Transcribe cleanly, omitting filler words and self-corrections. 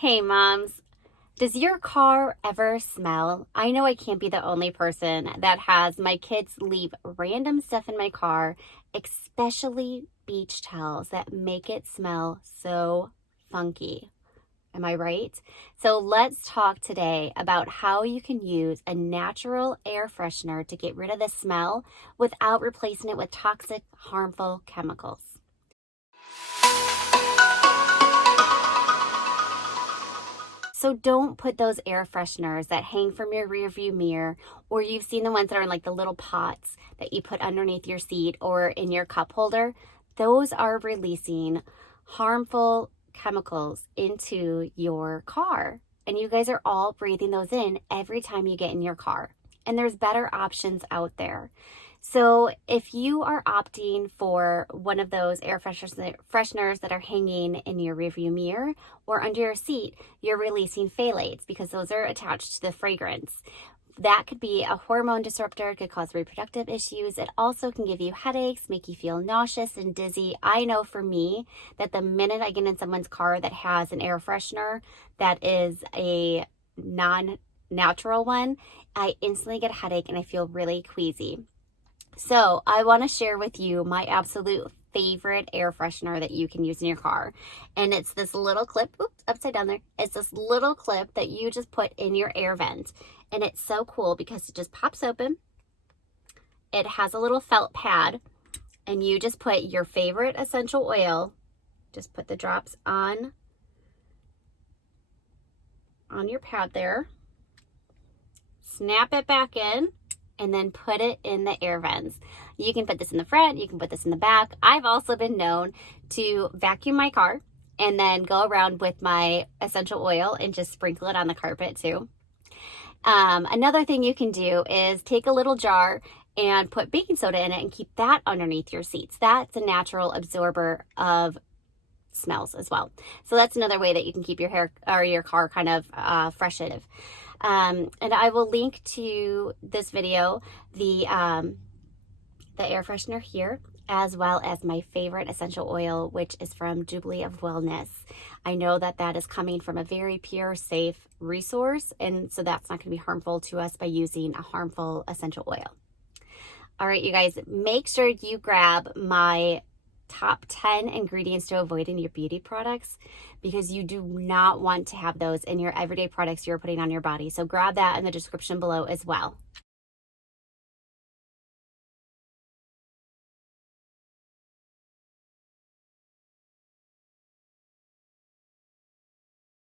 Hey moms, does your car ever smell? I know I can't be the only person that has my kids leave random stuff in my car, especially beach towels that make it smell so funky. Am I right? So let's talk today about how you can use a natural air freshener to get rid of the smell without replacing it with toxic, harmful chemicals. So don't put those air fresheners that hang from your rearview mirror, or you've seen the ones that are in like the little pots that you put underneath your seat or in your cup holder. Those are releasing harmful chemicals into your car. And you guys are all breathing those in every time you get in your car. And there's better options out there. So if you are opting for one of those air fresheners that are hanging in your rearview mirror or under your seat, you're releasing phthalates because those are attached to the fragrance. That could be a hormone disruptor, it could cause reproductive issues. It also can give you headaches, make you feel nauseous and dizzy. I know for me that the minute I get in someone's car that has an air freshener that is a non-natural one, I instantly get a headache and I feel really queasy. So I want to share with you my absolute favorite air freshener that you can use in your car. And it's this little clip, oops, upside down there. It's this little clip that you just put in your air vent. And it's so cool because it just pops open. It has a little felt pad and you just put your favorite essential oil, just put the drops on your pad there, snap it back in, and then put it in the air vents. You can put this in the front, you can put this in the back. I've also been known to vacuum my car and then go around with my essential oil and just sprinkle it on the carpet too. Another thing you can do is take a little jar and put baking soda in it and keep that underneath your seats. That's a natural absorber of smells as well. So that's another way that you can keep your hair or your car kind of fresh. And I will link to this video, the air freshener here, as well as my favorite essential oil, which is from Jubilee of Wellness. I know that that is coming from a very pure, safe resource, and so that's not going to be harmful to us by using a harmful essential oil. All right, you guys, make sure you grab my top 10 ingredients to avoid in your beauty products because you do not want to have those in your everyday products you're putting on your body. So grab that in the description below as well.